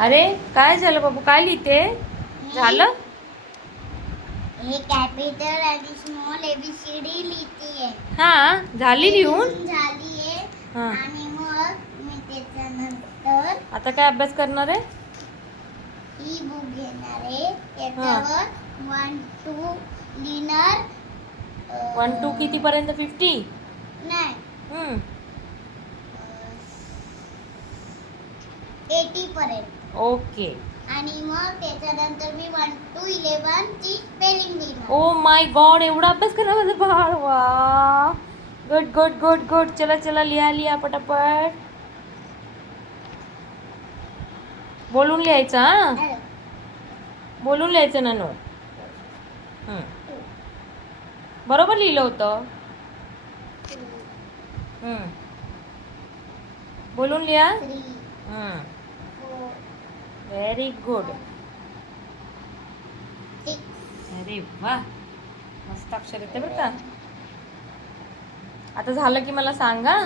अरे काय झालं बाबू, काय लिहिते? झालं? हे कॅपिटल आणि स्मॉल एबीसीडी लिहितीये. हा झाली लिहून? झालीये. हा. आणि मग मी त्याच्यानंतर आता काय अभ्यास करणार आहे? ही बुक घेणार आहे. याच्यावर 1 2 लिहिणार. 1 2 किती पर्यंत? 50? नाही, 80 पर्यंत. ओके. आणि मग त्याच्यानंतर मी 1 to 11 ची स्पेलिंग लिहिणार. ओ माय गॉड, एवढा अभ्यास करा माझं बाळ. वा, गुड गुड गुड गुड. चला चला, लिहा लिहा पटापट. बोलून लिहायचं. हा, बोलून लिहायचं नानू. बरोबर लिहिलं होतं. बोलून लिहा. 3 4 व्हेरी गुड. 6 अरे वा, मस्त अक्षर येते बरं का. आता झालं की मला सांगा.